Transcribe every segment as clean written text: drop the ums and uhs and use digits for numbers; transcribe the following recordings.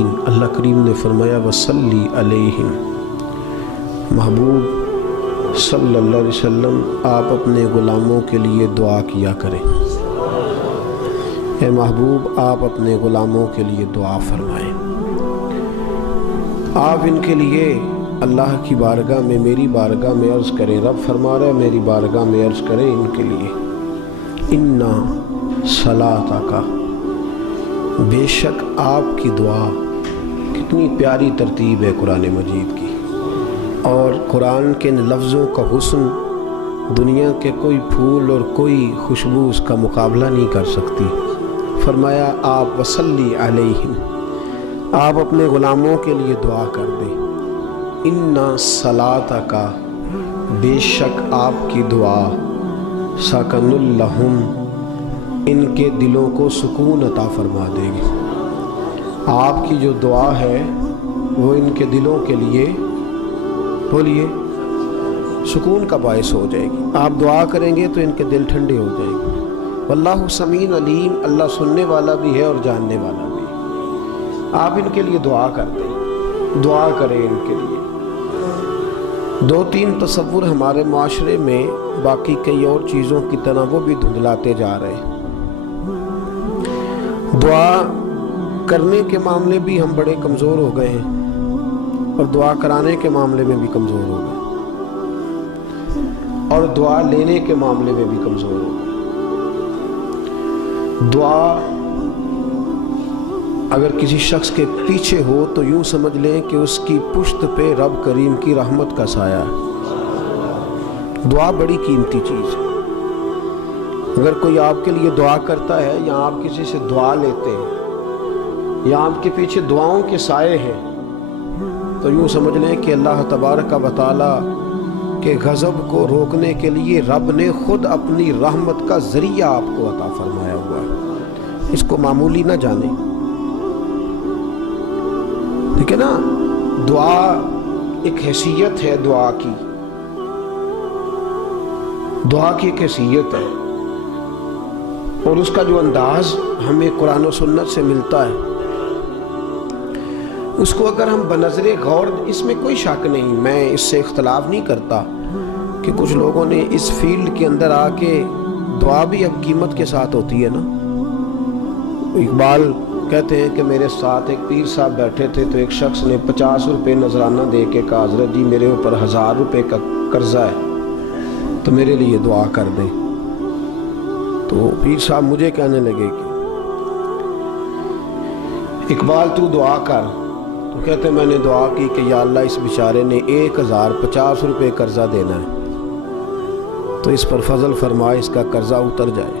اللہ کریم نے فرمایا وصلی علیہم، محبوب صلی اللہ علیہ وسلم آپ اپنے غلاموں کے لیے دعا کیا کریں۔ اے محبوب آپ اپنے غلاموں کے لیے دعا فرمائیں، آپ ان کے لیے اللہ کی بارگاہ میں، میری بارگاہ میں عرض کریں۔ رب فرما رہا ہے میری بارگاہ میں عرض کریں ان کے لیے، اِنَّا صَلَاتَکَ، بے شک آپ کی دعا۔ کتنی پیاری ترتیب ہے قرآن مجید کی، اور قرآن کے ان لفظوں کا حسن دنیا کے کوئی پھول اور کوئی خوشبو اس کا مقابلہ نہیں کر سکتی۔ فرمایا آپ وصلی علیہم، آپ اپنے غلاموں کے لیے دعا کر دیں۔ اِنَّا صَلَاتَکَ، بے شک آپ کی دعا، سَکَنٌ لَہُمْ، ان کے دلوں کو سکون عطا فرما دے گی۔ آپ کی جو دعا ہے وہ ان کے دلوں کے لیے، بولیے، سکون کا باعث ہو جائے گی۔ آپ دعا کریں گے تو ان کے دل ٹھنڈے ہو جائیں گے۔ واللہ سمیع علیم، اللہ سننے والا بھی ہے اور جاننے والا بھی۔ آپ ان کے لیے دعا کر دیں، دعا کریں ان کے لیے۔ دو تین تصور ہمارے معاشرے میں باقی کئی اور چیزوں کی طرح وہ بھی دھندلاتے جا رہے ہیں۔ دعا کرنے کے معاملے بھی ہم بڑے کمزور ہو گئے ہیں، اور دعا کرانے کے معاملے میں بھی کمزور ہو گئے، اور دعا لینے کے معاملے میں بھی کمزور ہو گئے۔ دعا اگر کسی شخص کے پیچھے ہو تو یوں سمجھ لیں کہ اس کی پشت پہ رب کریم کی رحمت کا سایہ ہے۔ دعا بڑی قیمتی چیز ہے۔ اگر کوئی آپ کے لیے دعا کرتا ہے یا آپ کسی سے دعا لیتے ہیں یا آپ کے پیچھے دعاؤں کے سائے ہیں تو یوں سمجھ لیں کہ اللہ تبارک و تعالی کے غضب کو روکنے کے لیے رب نے خود اپنی رحمت کا ذریعہ آپ کو عطا فرمایا ہوا ہے۔ اس کو معمولی نہ جانیں، ٹھیک ہے نا؟ دعا ایک حیثیت ہے، دعا کی ایک حیثیت ہے، اور اس کا جو انداز ہمیں قرآن و سنت سے ملتا ہے اس کو اگر ہم بنظر غور، اس میں کوئی شک نہیں، میں اس سے اختلاف نہیں کرتا کہ کچھ لوگوں نے اس فیلڈ کے اندر آ کے دعا بھی اب قیمت کے ساتھ ہوتی ہے نا۔ اقبال کہتے ہیں کہ میرے ساتھ ایک پیر صاحب بیٹھے تھے تو ایک شخص نے 50 روپے نذرانہ دے کے کہا حضرت جی میرے اوپر 1000 روپے کا قرضہ ہے تو میرے لیے دعا کر دیں۔ تو پیر صاحب مجھے کہنے لگے کہ اقبال تو دعا کر، تو کہتے میں نے دعا کی کہ یا اللہ اس بیچارے نے 1050 روپے قرضہ دینا ہے تو اس پر فضل فرما اس کا قرضہ اتر جائے،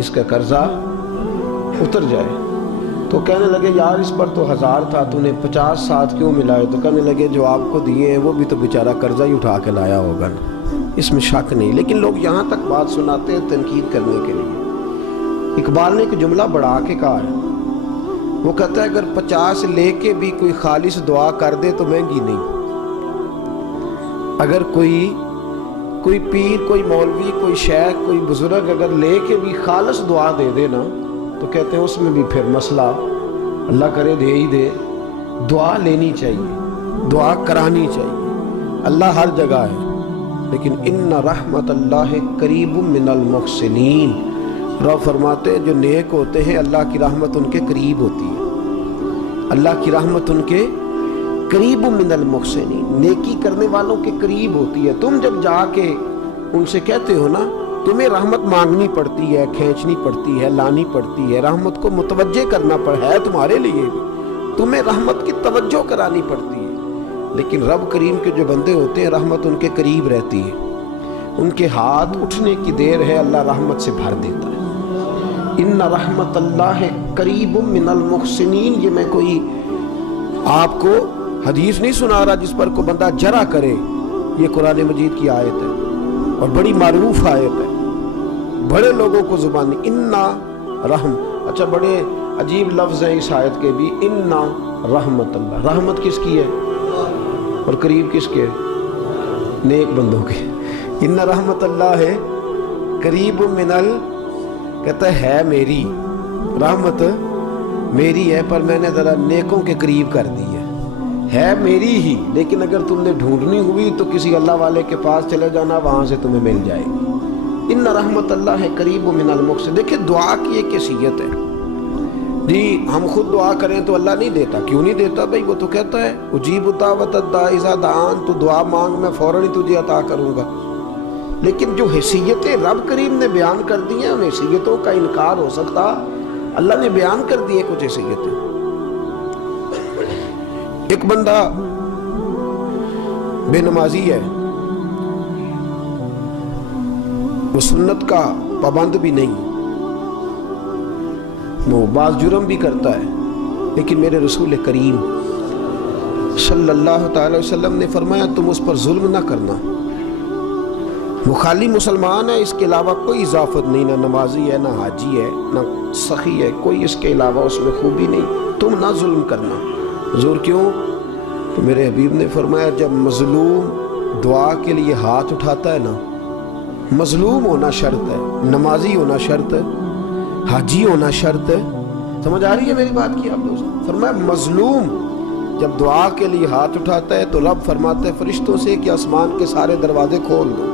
اس کا قرضہ اتر جائے۔ تو کہنے لگے یار اس پر تو 1000 تھا، تو نے 50 ساتھ کیوں ملائے؟ تو کہنے لگے جو آپ کو دیے ہیں وہ بھی تو بیچارہ قرضہ ہی اٹھا کے لایا ہوگا نا، اس میں شک نہیں۔ لیکن لوگ یہاں تک بات سناتے ہیں تنقید کرنے کے لیے۔ اقبال نے ایک جملہ بڑھا کے کہا ہے، وہ کہتا ہے اگر 50 لے کے بھی کوئی خالص دعا کر دے تو مہنگی نہیں۔ اگر کوئی پیر، کوئی مولوی، کوئی شیخ، کوئی بزرگ اگر لے کے بھی خالص دعا دے دے نا تو کہتے ہیں اس میں بھی پھر مسئلہ، اللہ کرے دے ہی دے۔ دعا لینی چاہیے، دعا کرانی چاہیے، اللہ ہر جگہ ہے، لیکن ان رحمت اللہ قریب من المحسنین، رب فرماتے ہیں جو نیک ہوتے ہیں اللہ کی رحمت ان کے قریب ہوتی ہے، اللہ کی رحمت ان کے قریب من المحسنین، نیکی کرنے والوں کے قریب ہوتی ہے۔ تم جب جا کے ان سے کہتے ہو نا تمہیں رحمت مانگنی پڑتی ہے، کھینچنی پڑتی ہے، لانی پڑتی ہے، رحمت کو متوجہ کرنا پڑتا ہے تمہارے لیے بھی، تمہیں رحمت کی توجہ کرانی پڑتی ہے، لیکن رب کریم کے جو بندے ہوتے ہیں رحمت ان کے قریب رہتی ہے، ان کے ہاتھ اٹھنے کی دیر ہے اللہ رحمت سے بھر دیتا ہے۔ ان رحمت اللہ قریب من المحسنین، یہ میں کوئی آپ کو حدیث نہیں سنا رہا جس پر کوئی بندہ جرا کرے، یہ قرآن مجید کی آیت ہے اور بڑی معروف آیت ہے، بڑے لوگوں کو زبانی انا رحم۔ اچھا بڑے عجیب لفظ ہیں اس آیت کے بھی، انا رحمت اللہ، رحمت کس کی ہے اور قریب کس کے؟ نیک بندوں کے۔ ان رحمت اللہ ہے قریب من کہتا ہے میری رحمت میری ہے پر میں نے ذرا نیکوں کے قریب کر دی ہے میری ہی، لیکن اگر تم نے ڈھونڈنی ہوئی تو کسی اللہ والے کے پاس چلے جانا، وہاں سے تمہیں مل جائے گی۔ ان رحمت اللہ ہے قریب من المحسن۔ دیکھیں دعا کی ایک حیثیت ہے جی، ہم خود دعا کریں تو اللہ نہیں دیتا، کیوں نہیں دیتا بھائی؟ وہ تو کہتا ہے اجیب دعوت الداعی اذا دعان، تو دعا مانگ میں فوراً ہی تجھے عطا کروں گا۔ لیکن جو حیثیتیں رب کریم نے بیان کر دی ہیں، ان حیثیتوں کا انکار ہو سکتا؟ اللہ نے بیان کر دی ہے کچھ حیثیتیں۔ ایک بندہ بے نمازی ہے، وہ سنت کا پابند بھی نہیں، وہ بعض جرم بھی کرتا ہے، لیکن میرے رسول کریم صلی اللہ تعالی وسلم نے فرمایا تم اس پر ظلم نہ کرنا، وہ خالی مسلمان ہے، اس کے علاوہ کوئی اضافت نہیں، نہ نمازی ہے، نہ حاجی ہے، نہ سخی ہے، کوئی اس کے علاوہ اس میں خوبی نہیں، تم نہ ظلم کرنا۔ حضور کیوں؟ تو میرے حبیب نے فرمایا جب مظلوم دعا کے لیے ہاتھ اٹھاتا ہے نا، مظلوم ہونا شرط ہے، نمازی ہونا شرط ہے، حاجی ہونا شرط ہے، سمجھ آ رہی ہے میری بات کی آپ دوست؟ فرمایا مظلوم جب دعا کے لیے ہاتھ اٹھاتا ہے تو رب فرماتا ہے فرشتوں سے کہ آسمان کے سارے دروازے کھول دو۔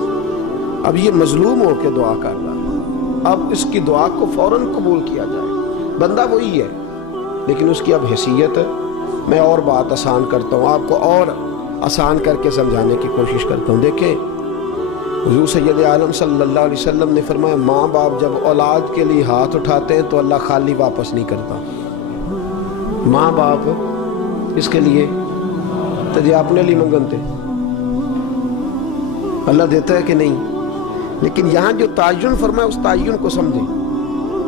اب یہ مظلوم ہو کے دعا کر رہا ہے، اب اس کی دعا کو فوراً قبول کیا جائے، بندہ وہی ہے، لیکن اس کی اب حیثیت ہے۔ میں اور بات آسان کرتا ہوں، آپ کو اور آسان کر کے سمجھانے کی کوشش کرتا ہوں۔ دیکھیں حضور سید عالم صلی اللہ علیہ وسلم نے فرمایا ماں باپ جب اولاد کے لیے ہاتھ اٹھاتے ہیں تو اللہ خالی واپس نہیں کرتا۔ ماں باپ اس کے لیے تجھے اپنے لیے منگنتے اللہ دیتا ہے کہ نہیں؟ لیکن یہاں جو تعین فرمایا اس تعین کو سمجھیں،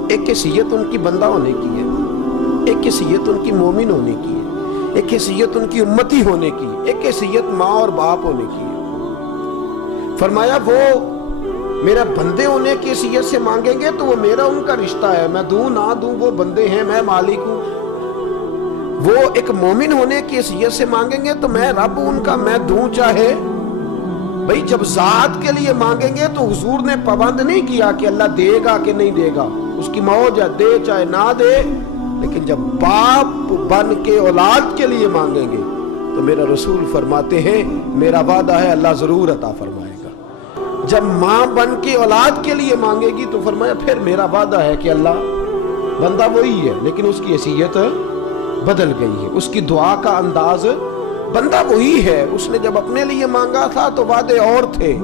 ایک حیثیت ان کی بندہ ہونے کی ہے، ایک حیثیت ان کی مومن ہونے کی ہے، ایک حیثیت ان کی امتی ہونے کی ہے، ایک حیثیت ماں اور باپ ہونے کی ہے۔ فرمایا وہ میرا بندے ہونے کی حیثیت سے مانگیں گے تو وہ میرا ان کا رشتہ ہے، میں دوں نہ دوں وہ بندے ہیں، میں مالک ہوں۔ وہ ایک مومن ہونے کی حیثیت سے مانگیں گے تو میں رب ان کا، میں دوں چاہے بھئی جب ذات کے لیے مانگیں گے تو حضور نے پابند نہیں کیا کہ اللہ دے گا کہ نہیں دے گا، اس کی موج ہے، دے چاہے نہ دے۔ لیکن جب باپ بن کے اولاد کے لیے مانگیں گے تو میرا رسول فرماتے ہیں میرا وعدہ ہے اللہ ضرور عطا فرمائے گا۔ جب ماں بن کے اولاد کے لیے مانگے گی تو فرمایا پھر میرا وعدہ ہے کہ اللہ، بندہ وہی ہے لیکن اس کی حیثیت بدل گئی ہے، اس کی دعا کا انداز، بندہ وہی ہے، اس نے جب اپنے لیے مانگا تھا تو وعدے اور تھے،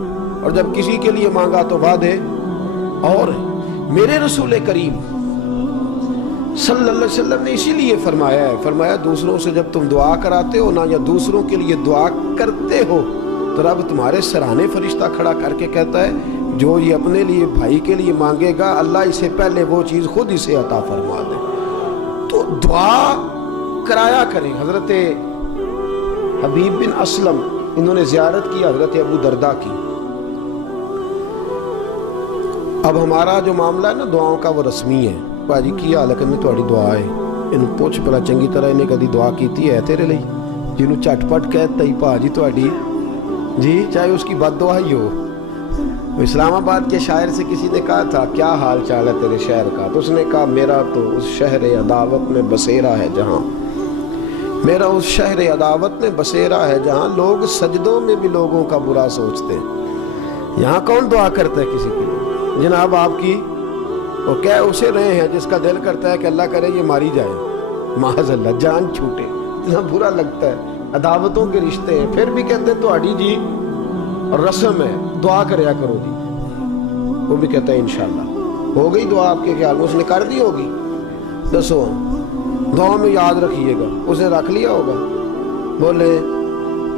اور جب کسی کے لیے مانگا تو وعدے اور ہیں۔ میرے رسول کریم صلی اللہ علیہ وسلم نے اسی لیے فرمایا ہے، فرمایا دوسروں سے جب تم دعا کراتے ہو نا یا دوسروں کے لیے دعا کرتے ہو تو رب تمہارے سرانے فرشتہ کھڑا کر کے کہتا ہے جو یہ اپنے لیے بھائی کے لیے مانگے گا اللہ اسے پہلے وہ چیز خود اسے عطا فرما دے۔ تو دعا کرایا کریں۔ حضرت حبیب بن اسلم انہوں نے زیارت کی حضرت ابو دردہ کی۔ اب ہمارا جو معاملہ ہے نا دعاؤں کا وہ رسمی ہے، ਭਾਜੀ ਕੀ ਹਾਲ ਹੈ? ਕਹਿੰਦੇ ਤੁਹਾਡੀ ਦੁਆ ਹੈ। ਇਹਨੂੰ ਪੁੱਛ ਭਲਾ ਚੰਗੀ ਤਰ੍ਹਾਂ ਇਹਨੇ ਕਦੀ ਦੁਆ ਕੀਤੀ ਹੈ ਤੇਰੇ ਲਈ? ਜਿਹਨੂੰ ਝਟਪਟ ਕਹਿਤਾ ਹੀ ਭਾਜੀ ਤੁਹਾਡੀ جی چاہے اس کی بد دعا ہی ہو۔ اسلام آباد کے شاعر سے کسی نے کہا تھا کیا حال چال ہے تیرے شہر کا؟ تو اس نے کہا میرا تو اس شہر عداوت میں بسیرا ہے جہاں، میرا اس شہر عداوت میں بسیرا ہے جہاں لوگ سجدوں میں بھی لوگوں کا برا سوچتے ہیں۔ یہاں کون دعا کرتا ہے کسی کے لیے؟ جناب آپ کی وہ کہہ اسے رہے ہیں جس کا دل کرتا ہے کہ اللہ کرے یہ ماری جائے، معاذ اللہ، جان چھوٹے، اتنا برا لگتا ہے۔ عداوتوں کے رشتے ہیں، پھر بھی کہتے ہیں تہاڈی جی رسم ہے دعا کریا کرو جی۔ وہ بھی کہتا ہے انشاءاللہ۔ ہو گئی دعا آپ کے خیال میں؟ اس نے کر دی ہوگی؟ دسو دعا میں یاد رکھیے گا، اس نے رکھ لیا ہوگا؟ بولے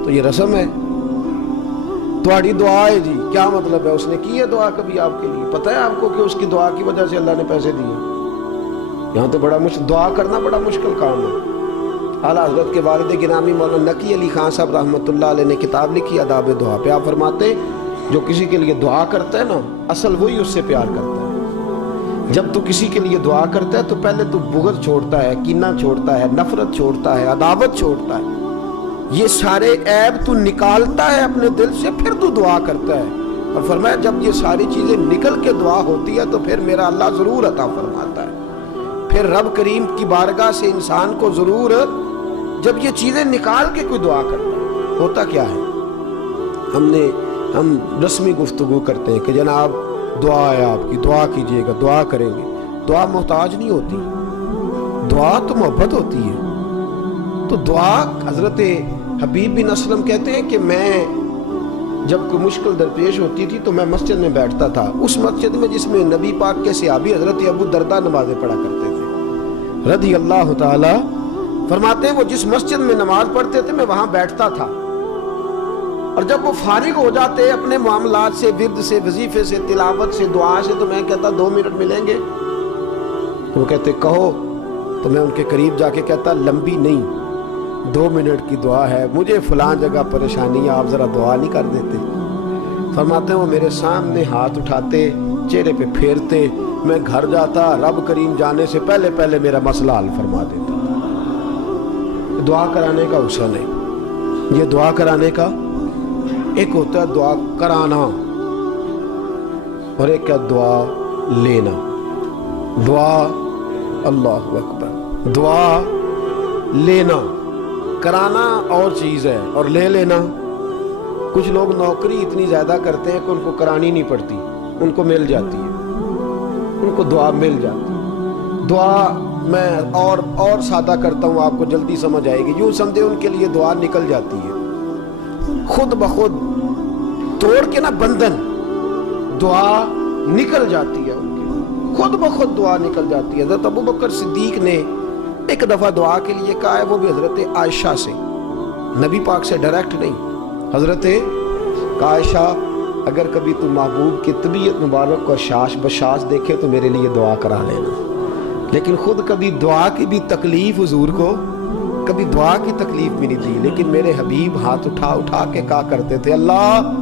تو یہ رسم ہے، تہاڈی دعا ہے جی، کیا مطلب ہے؟ اس نے کی ہے دعا کبھی آپ کے لیے؟ پتہ ہے آپ کو کہ اس کی دعا کی وجہ سے اللہ نے پیسے دیے؟ یہاں تو بڑا دعا کرنا بڑا مشکل کام ہے۔ اعلیٰ حضرت کے والد گرامی مولانا نقی علی خان صاحب رحمۃ اللہ علیہ نے کتاب لکھی آداب دعا پہ، آپ فرماتے جو کسی کے لیے دعا کرتا ہے نا اصل وہی اس سے پیار کرتا ہے۔ جب تو کسی کے لیے دعا کرتا ہے تو پہلے تو بغض چھوڑتا ہے، کینہ چھوڑتا ہے، نفرت چھوڑتا ہے، عداوت چھوڑتا ہے، یہ سارے عیب تو نکالتا ہے اپنے دل سے، پھر تو دعا کرتا ہے۔ اور فرمایا جب یہ ساری چیزیں نکل کے دعا ہوتی ہے تو پھر میرا اللہ ضرور عطا فرماتا ہے۔ پھر پھر رب کریم کی بارگاہ سے انسان کو ضرور جب یہ چیزیں نکال کے کوئی دعا کرتا ہے، ہوتا کیا ہے، ہم رسمی گفتگو کرتے ہیں کہ جناب دعا ہے آپ کی، دعا کیجئے گا، دعا کریں گے. دعا محتاج نہیں ہوتی، دعا تو محبت ہوتی ہے. تو دعا، حضرت حبیب بن اسلم کہتے ہیں کہ میں جب کوئی مشکل درپیش ہوتی تھی تو میں مسجد میں بیٹھتا تھا، اس مسجد میں جس میں نبی پاک کے صحابی حضرت ابو درداء نمازیں پڑھا کرتے تھے رضی اللہ تعالی. فرماتے ہیں وہ جس مسجد میں نماز پڑھتے تھے میں وہاں بیٹھتا تھا، اور جب وہ فارغ ہو جاتے اپنے معاملات سے، ورد سے، وظیفے سے، تلاوت سے، دعا سے، تو میں کہتا 2 منٹ ملیں گے؟ وہ کہتے کہو. تو میں ان کے قریب جا کے کہتا لمبی نہیں، 2 منٹ کی دعا ہے، مجھے فلاں جگہ پریشانی ہے، آپ ذرا دعا نہیں کر دیتے؟ فرماتے ہیں وہ میرے سامنے ہاتھ اٹھاتے، چہرے پہ پھیرتے، میں گھر جاتا، رب کریم جانے سے پہلے پہلے میرا مسئلہ حل فرما دیتا. دعا کرانے کا حسن ہے یہ. دعا کرانے کا ایک ہوتا ہے دعا کرانا، اور ایک ہے دعا لینا. دعا، اللہ اکبر، دعا لینا، کرانا اور چیز ہے، اور لے لینا. کچھ لوگ نوکری اتنی زیادہ کرتے ہیں کہ ان کو کرانی نہیں پڑتی، ان کو مل جاتی ہے، ان کو دعا مل جاتی ہے. دعا میں اور سادہ کرتا ہوں، آپ کو جلدی سمجھ آئے گی. یوں سمجھے ان کے لیے دعا نکل جاتی ہے خود بخود، توڑ کے نا بندھن، دعا نکل جاتی ہے ان کے، خود بخود دعا نکل جاتی ہے. حضرت ابو بکر صدیق نے ایک دفعہ دعا کے لیے کہا ہے، وہ بھی حضرت عائشہ سے، نبی پاک سے ڈائریکٹ نہیں. حضرت عائشہ اگر کبھی تو محبوب کی طبیعت مبارک کو شاش بشاش دیکھے تو میرے لیے دعا کرا لینا. لیکن خود کبھی دعا کی بھی تکلیف حضور کو، کبھی دعا کی تکلیف بھی نہیں دی. لیکن میرے حبیب ہاتھ اٹھا اٹھا کے کہا کرتے تھے اللہ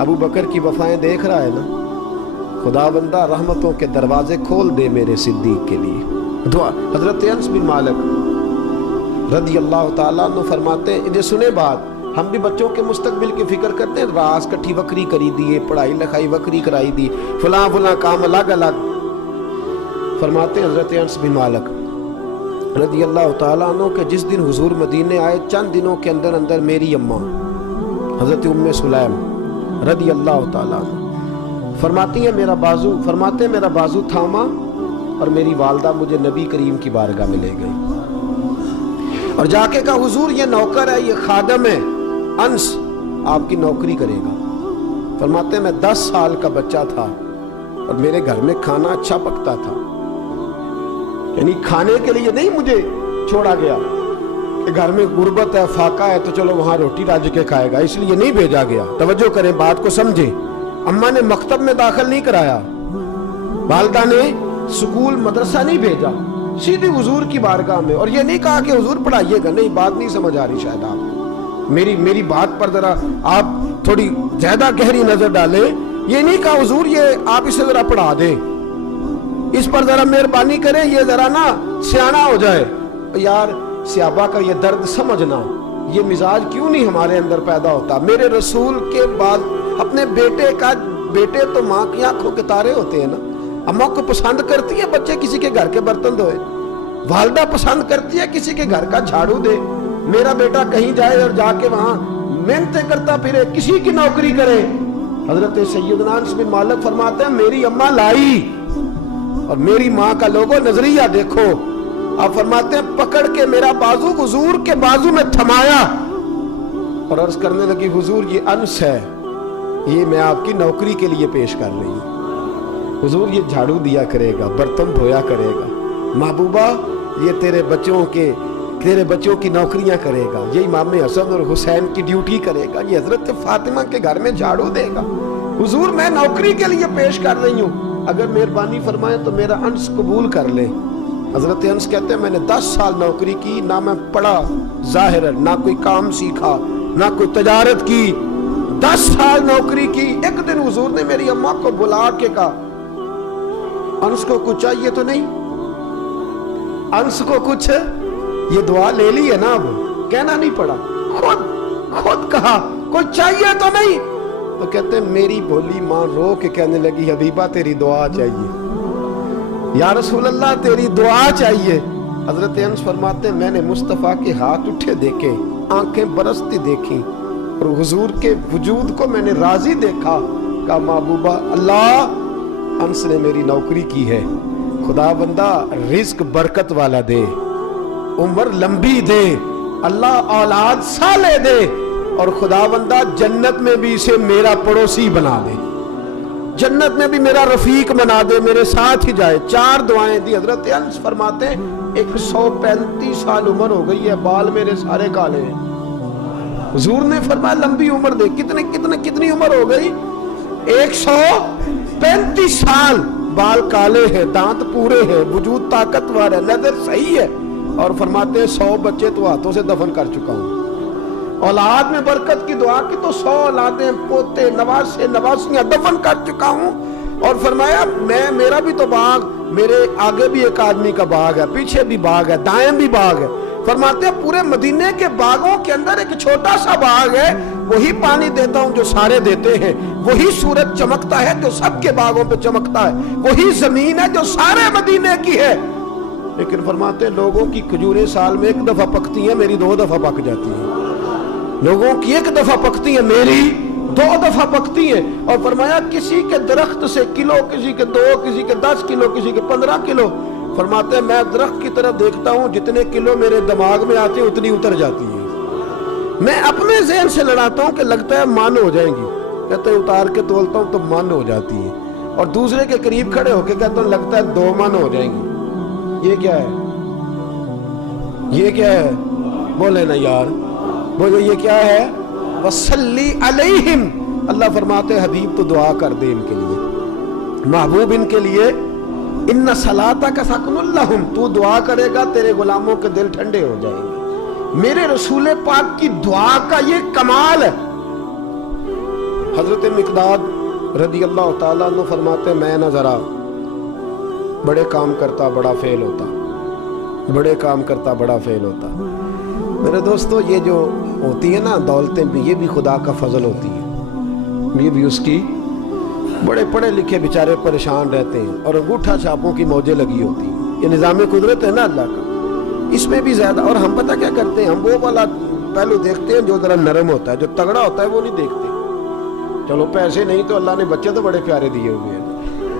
ابو بکر کی وفائیں دیکھ رہا ہے نا، خدا بندہ رحمتوں کے دروازے کھول دے میرے صدیق کے لیے. دعا. حضرت انس بن مالک رضی اللہ تعالیٰ عنہ فرماتے ہیں، انہیں سنے بات، ہم بھی بچوں کے مستقبل کی فکر کرتے ہیں، راز کٹھی وکری کری دیے، پڑھائی لکھائی وکری کرائی دی، فلاں فلاں کام الگ الگ. فرماتے ہیں حضرت انس بن مالک رضی اللہ تعالیٰ عنہ کہ جس دن حضور مدینے آئے چند دنوں کے اندر اندر میری اماں حضرت ام سلیم رضی اللہ تعالیٰ عنہ فرماتی ہیں میرا بازو، فرماتے ہیں میرا بازو تھاما اور میری والدہ مجھے نبی کریم کی بارگاہ میں لے گئی، اور جا کے کہا حضور یہ نوکر ہے، یہ خادم ہے، انس آپ کی نوکری کرے گا. فرماتے ہیں میں 10 سال کا بچہ تھا اور میرے گھر میں کھانا اچھا پکتا تھا، یعنی کھانے کے لیے نہیں مجھے چھوڑا گیا کہ گھر میں غربت ہے، فاقہ ہے تو چلو وہاں روٹی راج کے کھائے گا، اس لیے نہیں بھیجا گیا. توجہ کریں، بات کو سمجھیں. اماں نے مکتب میں داخل نہیں کرایا، والدہ نے سکول مدرسہ نہیں بھیجا، سیدھی حضور کی بارگاہ میں. اور یہ نہیں کہا کہ حضور پڑھائیے گا، نہیں، بات نہیں سمجھ آ رہی شاید آپ کو، میری بات پر ذرا آپ تھوڑی زیادہ گہری نظر ڈالیں. یہ نہیں کہا حضور یہ آپ اسے ذرا پڑھا دیں، اس پر ذرا مہربانی کریں، یہ ذرا نا سیانا ہو جائے. یار صحابہ کا یہ درد سمجھنا، یہ مزاج کیوں نہیں ہمارے اندر پیدا ہوتا. میرے رسول کے بعد اپنے بیٹے تو ماں کی آنکھوں کے تارے ہوتے ہیں نا. اماں کو پسند کرتی ہے بچے کسی کے گھر کے برتن دھوئے، والدہ پسند کرتی ہے کسی کے گھر کا جھاڑو دے. میرا بیٹا کہیں جائے اور جا کے وہاں محنتیں کرتا پھرے، کسی کی نوکری کرے. حضرت سیدنا انس بن مالک فرماتے ہیں میری اماں لائی، اور میری ماں کا لوگو نظریہ دیکھو. آپ فرماتے ہیں پکڑ کے میرا بازو حضور کے بازو میں تھمایا اور عرض کرنے لگی حضور یہ انس ہے، یہ میں آپ کی نوکری کے لیے پیش کر رہی ہوں. حضور یہ جھاڑو دیا کرے گا، برتن دھویا کرے گا، محبوبہ یہ تیرے بچوں کی نوکریاں کرے گا، یہ امام حسن اور حسین کی ڈیوٹی کرے گا، یہ حضرت فاطمہ کے گھر میں جھاڑو دے گا. حضور میں نوکری کے لیے پیش کر رہی ہوں، اگر مہربانی فرمائیں تو میرا انس قبول کر لیں. حضرت انس کہتے ہیں میں نے 10 سال نوکری کی، نہ میں پڑھا ظاہر، نہ کوئی کام سیکھا، نہ کوئی تجارت کی، 10 سال نوکری کی. ایک دن حضور نے میری اماں کو بلا کے کہا انس کو کچھ چاہیے تو نہیں؟ انس کو کچھ، یہ دعا لے لی ہے نا، اب کہنا نہیں پڑا، خود کہا کچھ چاہیے تو نہیں. تو کہتے ہیں میری بھولی ماں رو کے کہنے لگی حبیبہ تیری دعا چاہیے. یا رسول اللہ تیری دعا چاہیے۔ حضرت انس فرماتے ہیں میں نے مصطفیٰ کے ہاتھ اٹھے دیکھے، آنکھیں برستی دیکھی اور حضور کے وجود کو میں نے راضی دیکھا، کہا محبوبہ اللہ انس نے میری نوکری کی ہے، خدا بندہ رزق برکت والا دے، عمر لمبی دے، اللہ اولاد صالح دے، اور خدا بندہ جنت میں بھی اسے میرا پڑوسی بنا دے، جنت میں بھی میرا رفیق بنا دے، میرے ساتھ ہی جائے۔ 4 دعائیں دی۔ حضرت انس فرماتے ہیں 135 سال عمر ہو گئی ہے، بال میرے سارے کالے ہیں۔ حضور نے فرمایا لمبی عمر دے۔ کتنی عمر ہو گئی؟ 135 سال، بال کالے ہیں، دانت پورے ہیں، وجود طاقتور ہے، نظر صحیح ہے، اور فرماتے ہیں 100 بچے تو ہاتھوں سے دفن کر چکا ہوں۔ اولاد میں برکت کی دعا کی تو 100 اولادیں، پوتے، نواسے، نواسیاں دفن کر چکا ہوں، اور فرمایا میرا بھی تو باغ، میرے آگے بھی ایک آدمی کا باغ ہے، پیچھے بھی باغ ہے، دائیں بھی باغ ہے۔ فرماتے ہیں پورے مدینے کے باغوں کے اندر ایک چھوٹا سا باغ ہے، وہی پانی دیتا ہوں جو سارے دیتے ہیں، وہی سورج چمکتا ہے جو سب کے باغوں پہ چمکتا ہے، وہی زمین ہے جو سارے مدینے کی ہے۔ لیکن فرماتے ہیں لوگوں کی کھجوریں سال میں 1 دفعہ پکتی ہیں، میری 2 دفعہ پک جاتی ہیں۔ لوگوں کی 1 دفعہ پکتی ہیں، میری 2 دفعہ پکتی ہیں۔ اور فرمایا کسی کے درخت سے کلو، کسی کے 2، کسی کے 10 کلو، کسی کے 15 کلو۔ فرماتے ہیں میں درخت کی طرف دیکھتا ہوں، جتنے کلو میرے دماغ میں آتے ہیں اتنی اتر جاتی ہیں۔ میں اپنے ذہن سے لڑاتا ہوں کہ لگتا ہے من ہو جائیں گی، کہتے ہیں اتار کے تولتا ہوں تو من ہو جاتی ہے، اور دوسرے کے قریب کھڑے ہو کے کہتا ہوں لگتا ہے 2 من ہو جائیں گی۔ یہ کیا ہے؟ یہ کیا ہے؟ بولے نا یار، بولے یہ کیا ہے؟ وَصَلِّ عَلَيْهِمْ۔ اللہ فرماتے ہیں حبیب تو دعا کر دے ان کے لیے، محبوب ان کے لیے، اِنَّ صَلَاتَكَ سَكْنٌ لَهُمْ، تو دعا کرے گا تیرے غلاموں کے دل ٹھنڈے ہو جائیں گے۔ میرے رسول پاک کی دعا کا یہ کمال ہے۔ حضرت مقداد رضی اللہ تعالیٰ عنہ فرماتے ہیں میں نہ ذرا بڑے کام کرتا بڑا فیل ہوتا، بڑے کام کرتا بڑا فیل ہوتا۔ میرے دوستو یہ جو ہوتی ہے نا دولتیں بھی، یہ بھی خدا کا فضل ہوتی ہے، یہ بھی اس کی۔ بڑے پڑھے لکھے بیچارے پریشان رہتے ہیں اور انگوٹھا چھاپوں کی موجیں لگی ہوتی ہیں، یہ نظام قدرت ہے نا اللہ کا، اس میں بھی زیادہ۔ اور ہم پتہ کیا کرتے ہیں، ہم وہ والا پہلو دیکھتے ہیں جو ذرا نرم ہوتا ہے، جو تگڑا ہوتا ہے وہ نہیں دیکھتے۔ چلو پیسے نہیں تو اللہ نے بچے تو بڑے پیارے دیے ہوئے ہیں۔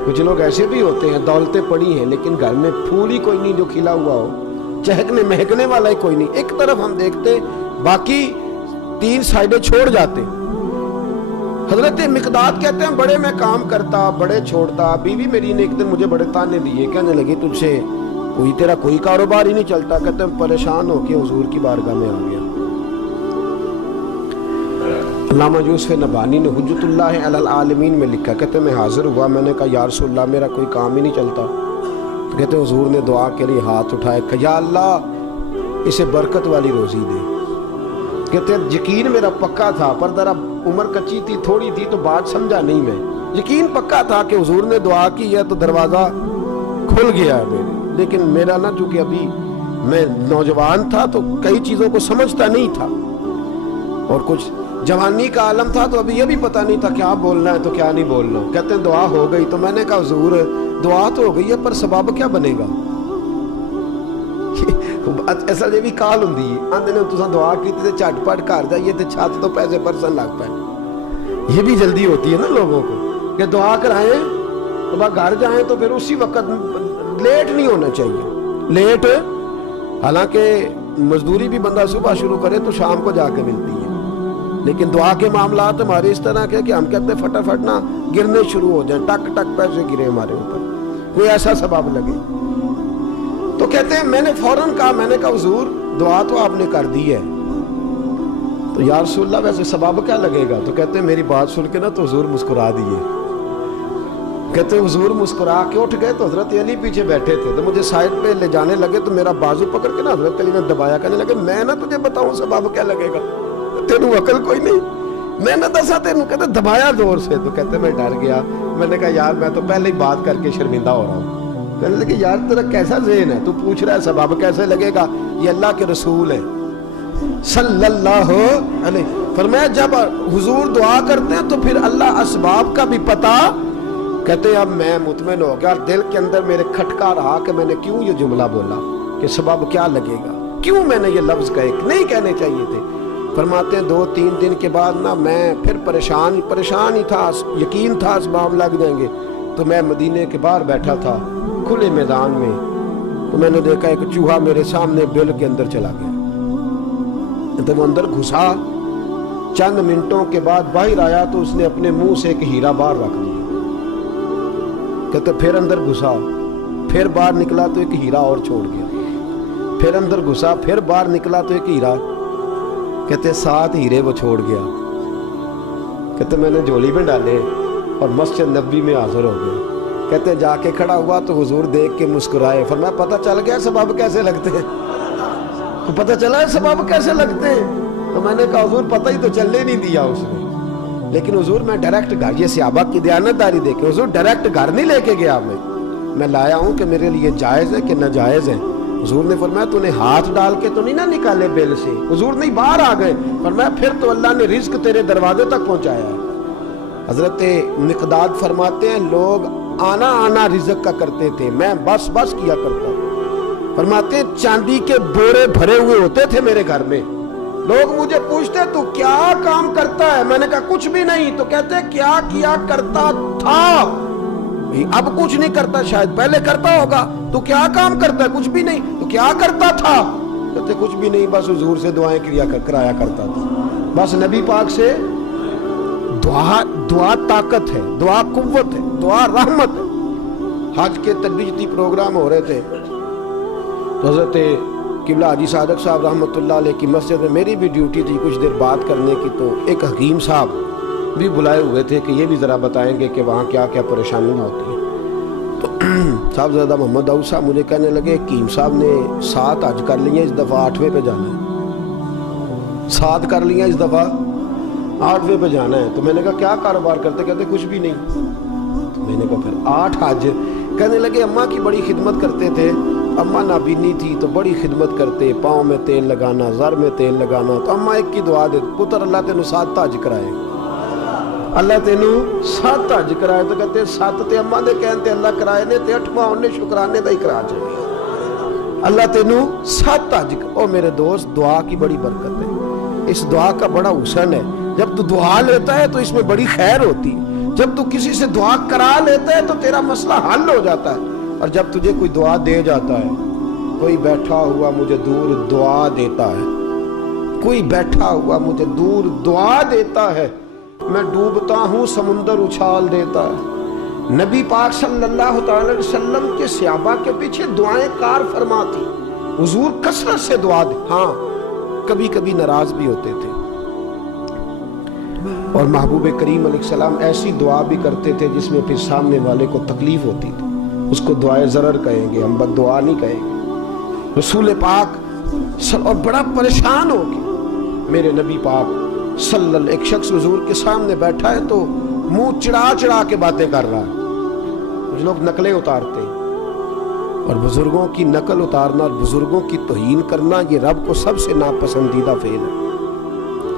کچھ لوگ ایسے بھی ہوتے ہیں دولتیں پڑی ہیں لیکن گھر میں پھول ہی کوئی نہیں جو کھلا ہوا ہو، چہکنے مہکنے والا ہی کوئی نہیں۔ ایک طرف ہم دیکھتے باقی 3 سائڈیں چھوڑ جاتے۔ حضرت مقداد کہتے ہیں بڑے میں کام کرتا بڑے چھوڑتا، بیوی میری نے ایک دن مجھے بڑے تانے دیے، کہنے لگی تجھ سے تیرا کوئی کاروبار ہی نہیں چلتا۔ کہتے ہیں پریشان ہو کے حضور کی بارگاہ میں آ گیا۔ علامہ یوسف نبہانی نے حجت اللہ علی العالمین میں لکھا، کہتے ہیں میں حاضر ہوا، میں نے کہا یا رسول اللہ میرا کوئی کام ہی نہیں چلتا۔ کہتے ہیں حضور نے دعا کے لیے ہاتھ اٹھائے، کہ یا اللہ اسے برکت والی روزی دے۔ کہتے ہیں یقین میرا پکا تھا، پر ذرا عمر کچی تھی، تھوڑی تھی تو بات سمجھا نہیں میں، یقین پکا تھا کہ حضور نے دعا کی ہے تو دروازہ کھل گیا ہے میرے، لیکن میرا نا چونکہ ابھی میں نوجوان تھا تو کئی چیزوں کو سمجھتا نہیں تھا، اور کچھ جوانی کا عالم تھا تو ابھی یہ بھی پتہ نہیں تھا کیا بولنا ہے تو کیا نہیں بولنا۔ کہتے ہیں دعا ہو گئی تو میں نے کہا حضور دعا تو ہو گئی ہے پر سبب کیا بنے گا؟ ایسا یہ بھی کال ہوں دی آندے نے تُساں دعا کی تھی چٹ پٹ کر جائیے تے چھت تو پیسے پرسن لگ پائے۔ یہ بھی جلدی ہوتی ہے نا لوگوں کو کہ دعا کرائیں تو بعد گھر جائیں تو پھر اسی وقت لیٹ نہیں ہونا چاہیے۔ لیٹ حالانکہ مزدوری بھی بندہ صبح شروع کرے تو شام کو جا کے ملتی ہے، لیکن دعا کے معاملات ہمارے اس طرح کے کہ ہم کہتے ہیں فٹافٹ نہ گرنے شروع ہو جائیں، ٹک ٹک پیسے گرے ہمارے اوپر، کوئی ایسا سبب لگے۔ تو کہتے ہیں میں نے فوراً کہا، میں نے کہا حضور دعا تو آپ نے کر دی ہے تو یا رسول اللہ ویسے سبب کیا لگے گا؟ تو کہتے ہیں میری بات سن کے نا تو حضور مسکرا دیے۔ کہتے ہیں حضور مسکرا کے اٹھ گئے تو حضرت علی پیچھے بیٹھے تھے تو مجھے سائڈ پہ لے جانے لگے تو میرا بازو پکڑ کے نا حضرت علی نے دبایا، کہنے لگے میں نہ تجھے بتاؤں سبب کیا لگے گا، تینوں عقل کوئی نہیں، میں نہ دسا تینوں۔ کہتے دبایا زور سے، تو کہتے میں ڈر گیا، میں نے کہا یار میں تو پہلے ہی بات کر کے شرمندہ ہو رہا ہوں۔ کہنے لگے یار تیرا کیسا ذہن ہے، تو پوچھ رہا ہے سبب کیسے لگے گا، یہ اللہ کے رسول ہے صلی اللہ علیہ۔ فرمایا جب حضور دعا کرتے ہیں تو پھر اللہ اسباب کا بھی پتہ کہتے ہیں اب میں مطمئن ہو گیا، دل کے اندر میرے کھٹکا رہا کہ میں نے کیوں یہ جملہ بولا، کہ سبب کیا لگے گا، کیوں میں نے یہ لفظ کہے، نہیں کہنے چاہیے تھے۔ فرماتے ہیں 2-3 دن کے بعد نا میں پھر پریشان ہی تھا، یقین تھا اسباب لگ جائیں گے، تو میں مدینے کے باہر بیٹھا تھا کھلے میدان میں، تو میں نے دیکھا ایک چوہا میرے سامنے بل کے اندر چلا گیا، تو وہ اندر گھسا، چند منٹوں کے بعد باہر آیا تو اس نے اپنے منہ سے ایک ہیرا باہر رکھ دیا۔ کہتے پھر اندر گھسا، پھر باہر نکلا تو ایک ہیرا اور چھوڑ گیا، پھر اندر گھسا، پھر باہر نکلا تو ایک ہیرا، کہتے 7 ہیرے وہ چھوڑ گیا۔ کہتے میں نے جھولی میں ڈالے اور مسجد نبوی میں حاضر ہو گیا۔ کہتے جا کے کھڑا ہوا تو حضور دیکھ کے مسکرائے، فرمایا پتہ چل گیا سبب کیسے لگتے ہیں، پتہ چلا ہے سبب کیسے لگتے ہیں؟ تو میں نے کہا حضور پتہ ہی تو چلنے نہیں دیا اس نے، لیکن حضور میں ڈائریکٹ گھر، یہ صحابہ کی دیانتداری دیکھیں، حضور ڈائریکٹ گھر نہیں لے کے گیا، میں لایا ہوں کہ میرے لیے جائز ہے کہ ناجائز ہے۔ حضور نے فرمایا تو نے ہاتھ ڈال کے تو نہیں نہ نکالے بل سے، حضور نہیں باہر آ گئے، فرمایا پھر تو اللہ نے رزق تیرے دروازے تک پہنچایا ہے۔ حضرت مقداد فرماتے ہیں لوگ آنا رزق کا کرتے تھے، میں بس کیا کرتا ہوں۔ فرماتے ہیں چاندی کے بورے بھرے ہوئے ہوتے تھے میرے گھر میں، لوگ مجھے پوچھتے تو کیا کام کرتا ہے، میں نے کہا کچھ بھی نہیں، تو کہتے کیا کیا کرتا تھا، اب کچھ نہیں کرتا، شاید پہلے کرتا ہوگا، تو کیا کام کرتا ہے، کچھ بھی نہیں، تو کیا کرتا تھا، کہتے کچھ بھی نہیں، بس حضور سے دعائیں کرایا کرتا تھا، بس نبی پاک سے دعا طاقت ہے، دعا قوت ہے، دعا رحمت ہے۔ حج کے تربیتی پروگرام ہو رہے تھے تو حضرت قبلہ حاجی صادق صاحب رحمۃ اللہ علیہ کی مسجد میں میری بھی ڈیوٹی تھی کچھ دیر بات کرنے کی، تو ایک حکیم صاحب بھی بلائے ہوئے تھے کہ یہ بھی ذرا بتائیں گے کہ وہاں کیا کیا پریشانیاں ہوتی ہیں۔ تو صاحبزادہ محمد داؤد صاحب مجھے کہنے لگے حکیم صاحب نے 7 حج کر لیے، اس دفعہ 8ویں پہ جانا ہے، 7 کر لیے اس دفعہ 8ویں پہ جانا ہے۔ تو میں نے کہا کیا کاروبار کرتے، کہتے کچھ بھی نہیں۔ تو میں نے کہا پھر 8 حج، کہنے لگے اماں کی بڑی خدمت کرتے تھے، اماں نابینی تھی تو بڑی خدمت کرتے، پاؤں میں تیل لگانا، زر میں تیل لگانا، تو اماں ایک کی دعا دے پتر اللہ تینوں 7 حج کرائے، اللہ تینوں 7 حج کرائے، تو کہتے 7 تے اماں دے کہتے اللہ کرائے نے، تے 8واں انہیں شکرانے دا ہی کرا چاہیے، اللہ تینوں 7 حج۔ او میرے دوست دعا کی بڑی برکت ہے، اس دعا کا بڑا حسن ہے، جب تو دعا لیتا ہے تو اس میں بڑی خیر ہوتی ہے، جب تو کسی سے دعا کرا لیتا ہے تو تیرا مسئلہ حل ہو جاتا ہے، اور جب تجھے کوئی دعا دے جاتا ہے، کوئی بیٹھا ہوا مجھے دور دعا دیتا ہے، کوئی بیٹھا ہوا مجھے دور دعا دیتا ہے، میں ڈوبتا ہوں سمندر اچھال دیتا ہے۔ نبی پاک صلی اللہ تعالی علیہ وسلم کے صحابہ کے پیچھے دعائیں کار فرماتی، حضور کثرت سے دعا دے، ہاں کبھی کبھی ناراض بھی ہوتے تھے، اور محبوب کریم علیہ السلام ایسی دعا بھی کرتے تھے جس میں پھر سامنے والے کو تکلیف ہوتی تھی، اس کو دعائے ضرر کہیں گے، ہم بد دعا نہیں کہیں گے۔ رسول پاک اور بڑا پریشان ہو گیا میرے نبی پاک صلی اللہ، ایک شخص حضور کے سامنے بیٹھا ہے تو منہ چڑھا کے باتیں کر رہا ہے، کچھ لوگ نقلیں اتارتے ہیں، اور بزرگوں کی نقل اتارنا اور بزرگوں کی توہین کرنا یہ رب کو سب سے ناپسندیدہ فعل ہے،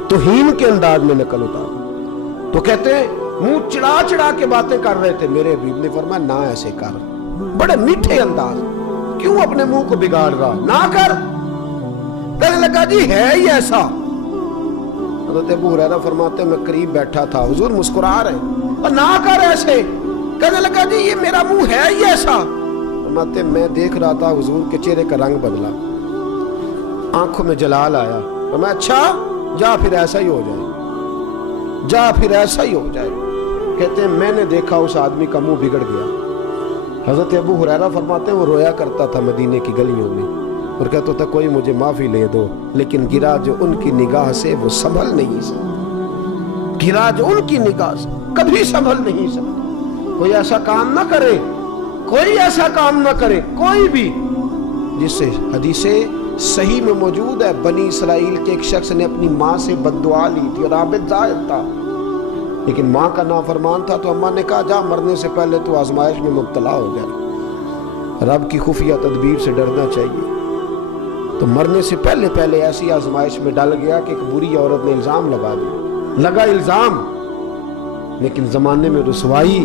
توہین کے انداز میں نقل اتارنا۔ تو کہتے ہیں منہ چڑھا کے باتیں کر رہے تھے، میرے حبیب نے فرمایا نہ ایسے کر، بڑے میٹھے انداز، کیوں اپنے منہ کو بگاڑ رہا، نہ کر۔ کہنے لگا جی ہے ہی ایسا۔ حضرت ابو ہریرہ فرماتے ہیں میں قریب بیٹھا تھا، حضور مسکرا رہے، اور نہ کر ایسے۔ کہنے لگا جی یہ میرا منہ ہے ہی ایسا۔ فرماتے ہیں میں دیکھ رہا تھا حضور کے چہرے کا رنگ بدلا، آنکھوں میں جلال آیا، فرمایا اچھا جا پھر ایسا ہی ہو جائے، جا پھر ایسا ہی ہو جائے۔ کہتے ہیں میں نے دیکھا اس آدمی کا منہ بگڑ گیا۔ حضرت ابو ہریرہ فرماتے ہیں وہ رویا کرتا تھا مدینے کی گلیوں میں، اور کہتا تھا کوئی مجھے معافی لے دو، لیکن گرا جو ان کی نگاہ سے وہ سنبھل نہیں سکتا، گرا جو ان کی نگاہ سے کبھی سنبھل نہیں سکتا۔ کوئی ایسا کام نہ کرے، کوئی ایسا کام نہ کرے، کوئی بھی، جس سے حدیث صحیح میں موجود ہے بنی اسرائیل کے ایک شخص نے اپنی ماں سے بد دعا لی تھی اور عابد زاہد تھا، لیکن ماں کا نافرمان تھا، تو اماں نے کہا جا مرنے سے پہلے تو آزمائش میں مبتلا ہو جائے، رب کی خفیہ تدبیر سے ڈرنا چاہیے۔ تو مرنے سے پہلے ایسی آزمائش میں ڈال گیا کہ ایک بری عورت نے الزام لگا دیا، لگا الزام، لیکن زمانے میں رسوائی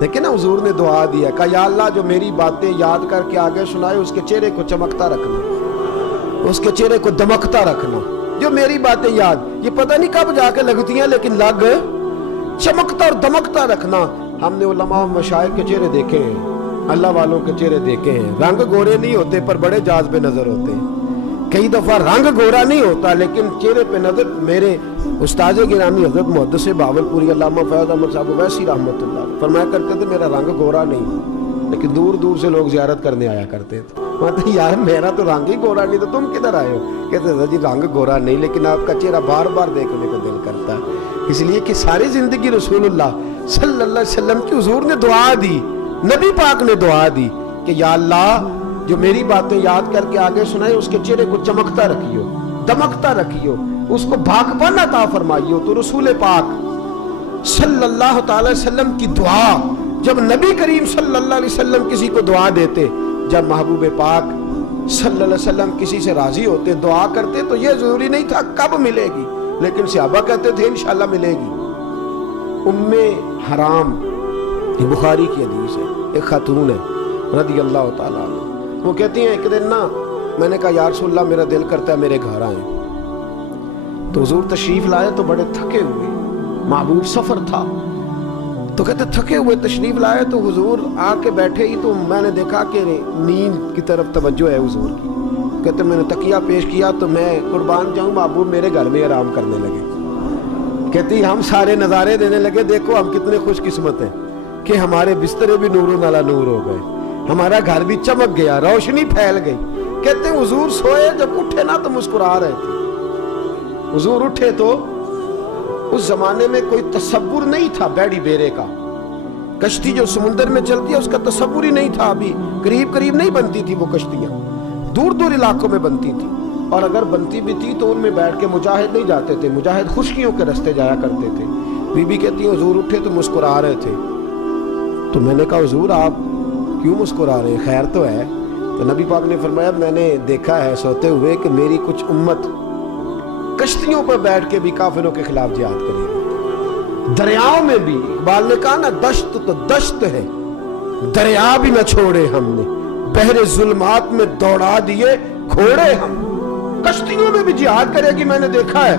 دیکھیں نا حضور نے دعا دیا، کہا یا اللہ جو میری باتیں یاد کر کے آگے سنائے اس کے چہرے کو چمکتا رکھنا، اس کے چہرے کو دمکتا رکھنا. جو میری باتیں یاد، یہ پتہ نہیں کب جا کے لگتی ہیں لیکن لگ چمکتا اور دمکتا رکھنا. ہم نے علماء و مشائخ کے چہرے دیکھے ہیں، اللہ والوں کے چہرے دیکھے ہیں، رنگ گورے نہیں ہوتے پر بڑے جاذب نظر ہوتے ہیں. کئی دفعہ رنگ گورا نہیں ہوتا لیکن چہرے پہ نظر. میرے استاد گرامی حضرت محدث بہاولپوری علامہ فیاض احمد صاحب ویسی رحمت اللہ فرمایا کرتے تھے میرا رنگ گورا نہیں، لیکن دور دور سے لوگ زیارت کرنے آیا کرتے تھے. مطلب یار میرا تو رنگ ہی گورا نہیں تو تم کدھر آئے ہو؟ کہتے تھے جی رنگ گورا نہیں لیکن آپ کا چہرہ بار بار دیکھنے کو دل کرتا ہے. اس لیے کہ ساری زندگی رسول اللہ صلی اللہ علیہ وسلم کی حضور نے دعا دی، نبی پاک نے دعا دی کہ یا اللہ جو میری باتیں یاد کر کے آگے سنائے اس کے چہرے کو چمکتا رکھیو، دمکتا رکھیو، اس کو بھاگپن عطا فرمائیو. تو رسول پاک صلی اللہ تعالی وسلم کی دعا، جب نبی کریم صلی اللہ علیہ وسلم کسی کو دعا دیتے، جب محبوب پاک صلی اللہ علیہ وسلم کسی سے راضی ہوتے دعا کرتے تو یہ ضروری نہیں تھا کب ملے گی، لیکن صحابہ کہتے تھے انشاءاللہ ملے گی. ام حرام بخاری کی حدیث ہے، ایک خاتون ہے رضی اللہ تعالیٰ عنہ، وہ کہتی ہیں ایک دن نا میں نے کہا یا رسول اللہ میرا دل کرتا ہے میرے گھر آئیں. تو حضور تشریف لائے تو بڑے تھکے ہوئے، محبوب سفر تھا تو کہتے تھکے ہوئے تشریف لائے تو حضور آ کے بیٹھے ہی تو میں نے دیکھا کہ نیند کی طرف توجہ ہے حضور کی. کہتے میں نے تکیہ پیش کیا تو میں قربان جاؤں محبوب میرے گھر میں آرام کرنے لگے. کہتی ہم سارے نظارے دینے لگے، دیکھو ہم کتنے خوش قسمت ہیں کہ ہمارے بسترے بھی نور نالا نور ہو گئے، ہمارا گھر بھی چمک گیا، روشنی پھیل گئی. کہتے ہیں حضور سوئے جب اٹھے نا تو مسکرا رہے تھے. حضور اٹھے تو اس زمانے میں کوئی تصور نہیں تھا بیڑی بیرے کا، کشتی جو سمندر میں چلتی ہے اس کا تصور ہی نہیں تھا. ابھی قریب قریب نہیں بنتی تھی وہ کشتیاں، دور دور علاقوں میں بنتی تھی، اور اگر بنتی بھی تھی تو ان میں بیٹھ کے مجاہد نہیں جاتے تھے، مجاہد خشکیوں کے رستے جایا کرتے تھے. بی بی کہتی ہیں حضور اٹھے تو مسکرا رہے تھے. تو میں نے کہا حضور آپ کیوں مسکرا رہے ہیں، خیر تو ہے؟ تو نبی پاک نے فرمایا میں نے دیکھا ہے سوتے ہوئے کہ میری کچھ امت کشتیوں پر بیٹھ کے بھی کافروں کے خلاف جہاد کرے گی، دریاؤں میں بھی. اقبال نے کہا نا دشت تو دشت ہے، دریا بھی نہ چھوڑے ہم نے، بحر ظلمات میں دوڑا دیے کھوڑے ہم. کشتیوں میں بھی جہاد کرے گی میں نے دیکھا ہے.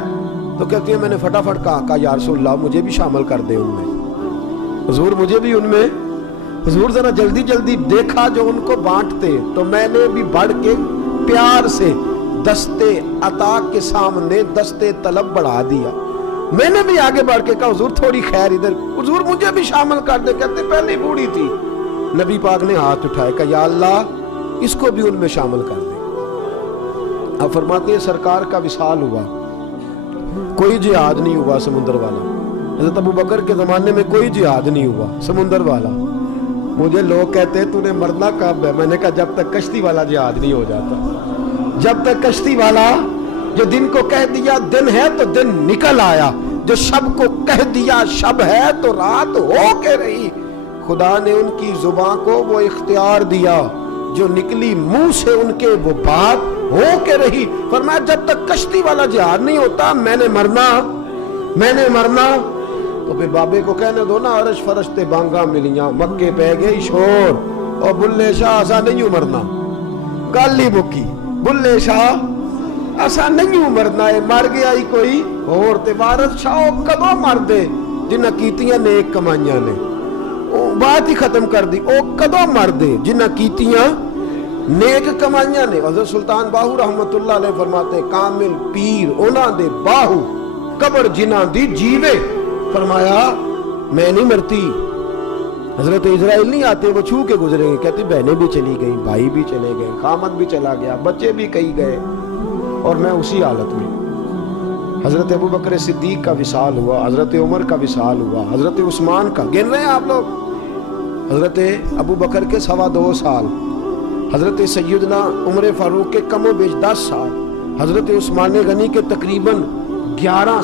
تو کہتی ہے میں نے فٹافٹ کہا یا رسول اللہ مجھے بھی شامل کر دے ان میں. حضور مجھے بھی ان میں. حضور ذرا جلدی جلدی دیکھا جو ان کو بانٹتے تو میں نے بھی بڑھ کے پیار سے دستے عطا کے سامنے دستے طلب بڑھا دیا. میں نے بھی آگے بڑھ کے کہا حضور تھوڑی خیر ادھر، حضور مجھے بھی شامل کر دے. کہتے پہلے بوڑھی تھی. نبی پاک نے ہاتھ اٹھائے کہ یا اللہ اس کو بھی ان میں شامل کر دے. اب فرماتے ہیں سرکار کا وصال ہوا، کوئی جہاد نہیں ہوا سمندر والا. حضرت ابو بکر کے زمانے میں کوئی جہاد نہیں ہوا سمندر والا. مجھے لوگ کہتے ہیں تو نے مرنا کب ہے؟ میں نے کہا جب تک کشتی والا جہاد نہیں ہو جاتا، جب تک کشتی والا جو دن کو کہہ دیا دن ہے تو دن نکل آیا، جو شب کو کہہ دیا شب ہے تو رات ہو کے رہی. خدا نے ان کی زبان کو وہ اختیار دیا، جو نکلی منہ سے ان کے وہ بات ہو کے رہی. فرمایا جب تک کشتی والا جہاد نہیں ہوتا میں نے مرنا. تو پھر بابے کو کہنے دو نا عرش فرشتے بانگا ملیاں مکے پہ گئی شور، اور بلے شاہ ایسا نہیں مرنا. گالی بکی بلے شاہ ایسا نہیں مرنا ہے، مر گیا ہی کوئی اور تے وارث شاہ کدو مر دے جنہ کیتیاں نیک کمائیاں نے. بات ہی ختم کر دی، او کدو مر دے جنہ کیتیاں نیک کمائیاں نے. حضرت سلطان باہو رحمت اللہ علیہ فرماتے کامل پیر اونا دے باہو قبر جنہ دی جیوے. فرمایا میں نہیں مرتی. حضرت اسرائیل نہیں آتے وہ چھو کے گزرے گئے. کہتے بہنیں بھی چلی گئیں، بھائی بھی چلے گئے، خامد بھی چلا گیا، بچے بھی کئی گئے، اور میں اسی حالت میں. حضرت ابو بکر صدیق کا وصال ہوا، حضرت عمر کا وصال ہوا، حضرت عثمان کا گن رہے ہیں آپ لوگ. حضرت ابو بکر کے 2.25 سال، حضرت سیدنا عمر فاروق کے کم و بیش 10 سال، حضرت عثمان غنی کے تقریباً 11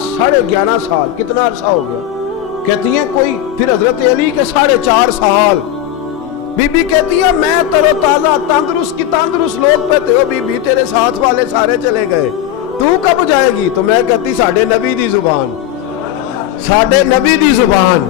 سال. کتنا عرصہ ہو گیا؟ کہتی ہیں کوئی. پھر حضرت علی کے 4.5 سال. بی بی کہتی ہے میں تر و تازہ تندرست کی تندرست لوگ پہتے ہو، بی بی تیرے ساتھ والے سارے چلے گئے، تو کب جائے گی؟ تو میں کہتی ساڑھے نبی دی زبان، ساڑھے نبی دی زبان.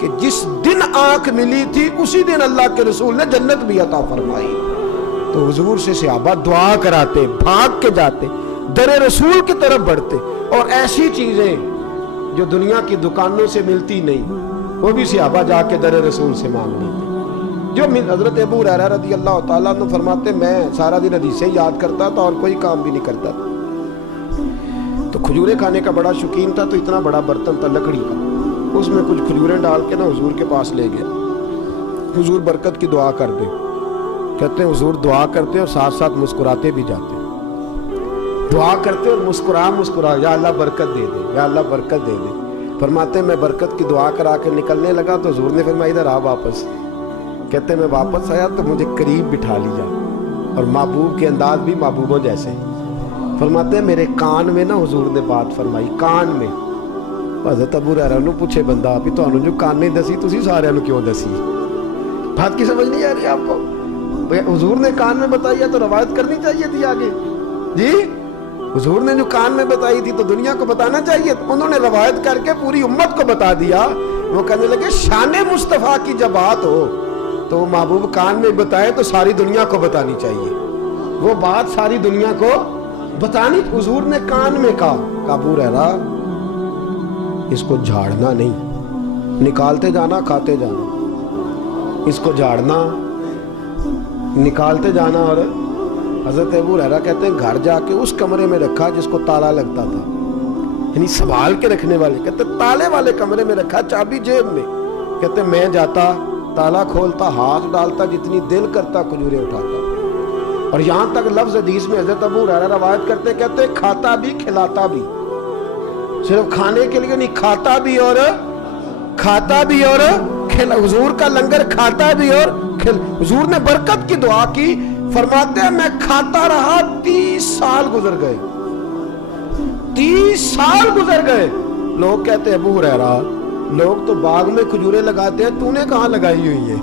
کہ جس دن آنکھ ملی تھی اسی دن اللہ کے رسول نے جنت بھی عطا فرمائی۔ تو حضور سے صحابہ دعا کراتے، بھاگ کے جاتے، در رسول کی طرف بڑھتے، اور ایسی چیزیں جو دنیا کی دکانوں سے ملتی نہیں وہ بھی صحابہ جا کے در رسول سے مانگ لیتے۔ جو حضرت ابو ہریرہ رضی اللہ تعالیٰ عنہ فرماتے میں سارا دن حدیثیں یاد کرتا تھا اور کوئی کام بھی نہیں کرتا تھا، تو کھجوریں کھانے کا بڑا شوقین تھا، تو اتنا بڑا برتن تھا لکڑی کا، اس میں کچھ کھجوریں ڈال کے نا حضور کے پاس لے گیا، حضور برکت کی دعا کر دے، کہتے ہیں حضور دعا کرتے اور ساتھ ساتھ مسکراتے بھی جاتے، دعا کرتے اور مسکرا یا اللہ برکت دے دے، یا اللہ برکت دے دے۔ فرماتے ہیں میں برکت کی دعا کرا کے نکلنے لگا تو حضور نے فرمایا ادھر آ واپس، کہتے ہیں میں واپس آیا تو مجھے قریب بٹھا لیا، اور محبوب کے انداز بھی محبوبوں جیسے۔ فرماتے ہیں میرے کان میں نا حضور نے بات فرمائی، کان میں۔ حضرت ابو ہریرہ نو پوچھے بندہ آپ تانوں جو کان نہیں دسی تسی سارے نو کیوں دسی؟ بات کی سمجھ نہیں آ رہی آپ کو؟ حضور نے کان میں بتائی ہے تو روایت کرنی چاہیے تھی آگے، جی حضور نے جو کان میں بتائی تھی تو دنیا کو بتانا چاہیے، انہوں نے روایت کر کے پوری امت کو بتا دیا۔ وہ کہنے لگے شان مصطفیٰ کی جب بات ہو تو وہ محبوب کان میں بتائے تو ساری دنیا کو بتانی چاہیے، وہ بات ساری دنیا کو بتانی۔ حضور نے کان میں کہا ابو ہریرہ اس کو جھاڑنا نہیں، نکالتے جانا کھاتے جانا، اس کو جھاڑنا نکالتے جانا۔ اور حضرت ابو ہریرہ کہتے ہیں گھر جا کے اس کمرے میں رکھا جس کو تالا لگتا تھا، یعنی سنبھال کے رکھنے والے، کہتے تالے والے کمرے میں رکھا، چابی جیب میں، کہتے میں جاتا تالا کھولتا، ہاتھ ڈالتا، جتنی دل کرتا کھجوریں اٹھاتا۔ اور یہاں تک لفظ حدیث میں حضرت ابو ہریرہ روایت کرتے کہتے کھاتا بھی کھلاتا بھی، صرف کھانے کے لیے نہیں، کھاتا بھی اور حضور کا لنگر کھاتا بھی اور حضور نے برکت کی دعا کی۔ فرماتے ہیں میں کھاتا رہا 30 سال گزر گئے، 30 سال گزر گئے۔ لوگ کہتے ہیں ابو ہریرہ لوگ تو باغ میں کھجوریں لگاتے ہیں، تو نے کہاں لگائی ہوئی ہے؟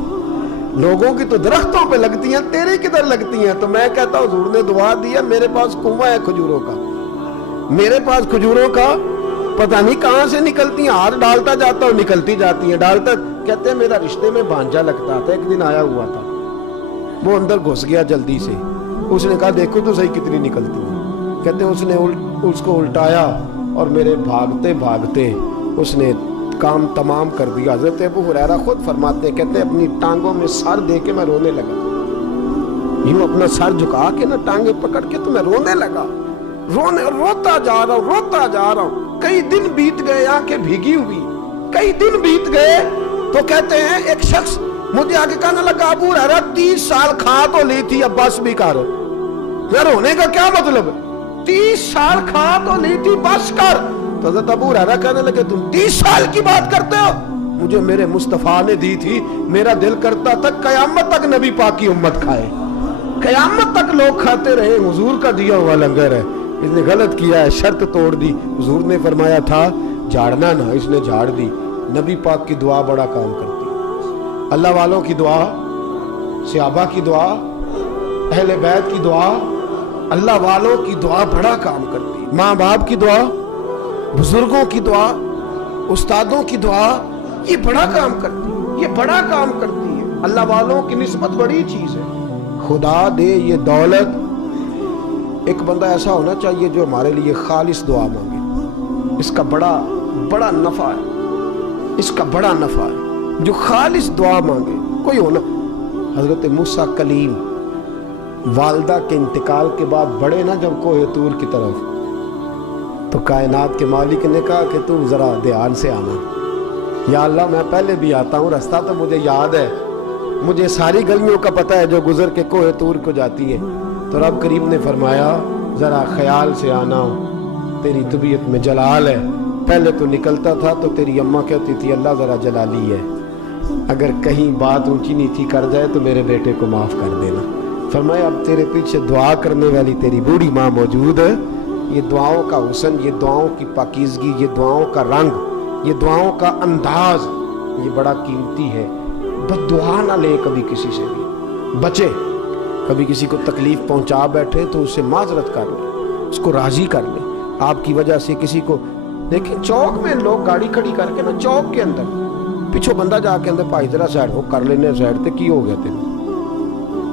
لوگوں کی تو درختوں پہ لگتی ہیں، تیرے کدھر لگتی ہیں؟ تو میں کہتا ہوں حضور نے دعا دی ہے، میرے پاس کنواں ہے کھجوروں کا، میرے پاس کھجوروں کا پتہ نہیں کہاں سے نکلتی ہیں، ہاتھ ڈالتا جاتا ہوں نکلتی جاتی ہیں، ڈالتا۔ کہتے ہیں میرا رشتے میں بھانجا لگتا تھا، ایک دن آیا ہوا تھا، وہ اندر گھس گیا جلدی سے، اس نے کہا دیکھو تو صحیح کتنی نکلتی ہیں۔ کہتے ہیں اس نے اس کو الٹایا اور میرے بھاگتے بھاگتے اس نے کام تمام کر دیا۔ حضرت ابو ہریرہ خود فرماتے ہیں، کہتے ہیں اپنی ٹانگوں میں سر دے کے میں رونے لگا، یوں اپنا سر جھکا کے نا ٹانگیں پکڑ کے تو میں رونے لگا، روتا جا رہا ہوں۔ کئی دن بیت گئے، آنکھیں بھیگی ہوئی، کئی دن بیت گئے تو کہتے ہیں ایک شخص مجھے آگے کہنے لگا ابو ہریرہ 30 سال کھا تو لی تھی، اب بس بھی کر۔ پھر ہونے کا کیا مطلب؟ 30 سال کھا تو لی تھی، بس کر۔ تو حضرت ابو ہریرہ کہنے لگے تم 30 سال کی بات کرتے ہو؟ مجھے میرے مصطفیٰ نے دی تھی، میرا دل کرتا تھا قیامت تک نبی پاک کی امت کھائے، قیامت تک لوگ کھاتے رہے، حضور کا دیا ہوا لنگر ہے، اس نے غلط کیا ہے، شرط توڑ دی۔ حضور نے فرمایا تھا جھاڑنا نہ، اس نے جھاڑ دی۔ نبی پاک کی دعا بڑا کام کرتی ہے، اللہ والوں کی دعا، صحابہ کی دعا، اہل بیت کی دعا، اللہ والوں کی دعا بڑا کام کرتی ہے، ماں باپ کی دعا، بزرگوں کی دعا، استادوں کی دعا، یہ بڑا کام کرتی ہے، یہ بڑا کام کرتی ہے۔ اللہ والوں کی نسبت بڑی چیز ہے۔ خدا دے یہ دولت، ایک بندہ ایسا ہونا چاہیے جو ہمارے لیے خالص دعا مانگے، اس کا بڑا نفع ہے، اس کا بڑا نفع ہے، جو خالص دعا مانگے۔ کوئی ہونا، حضرت موسیٰ کلیم والدہ کے انتقال کے بعد بڑھے نا جب کوہ طور کی طرف، تو کائنات کے مالک نے کہا کہ تو ذرا دھیان سے آنا، یا اللہ میں پہلے بھی آتا ہوں، رستہ تو مجھے یاد ہے، مجھے ساری گلیوں کا پتہ ہے جو گزر کے کوہ طور کو جاتی ہے۔ تو رب کریم نے فرمایا ذرا خیال سے آنا، تیری طبیعت میں جلال ہے، پہلے تو نکلتا تھا تو تیری اماں کہتی تھی اللہ ذرا جلالی ہے، اگر کہیں بات اونچی نیچی کر جائے تو میرے بیٹے کو معاف کر دینا۔ فرمایا اب تیرے پیچھے دعا کرنے والی تیری بوڑھی ماں موجود ہے، یہ دعاؤں کا حسن، یہ دعاؤں کی پاکیزگی، یہ دعاؤں کا رنگ، یہ دعاؤں کا انداز، یہ بڑا قیمتی ہے۔ بد دعا نہ لے کبھی کسی سے بھی، بچے، کبھی کسی کو تکلیف پہنچا بیٹھے تو اسے معذرت کر لیں، اس کو راضی کر لیں۔ آپ کی وجہ سے کسی کو دیکھیں، چوک میں لوگ گاڑی کھڑی کر کے نا چوک کے اندر ਪਿੱਛੋਂ ਬੰਦਾ ਜਾ ਕੇ ਕਹਿੰਦਾ ਭਾਈ ਜ਼ਰਾ ਸਾਈਡ ਹੋ ਕਰ ਲੈਨੇ ਸਾਈਡ ਤੇ ਕੀ ਹੋ ਗਿਆ ਤੈਨੂੰ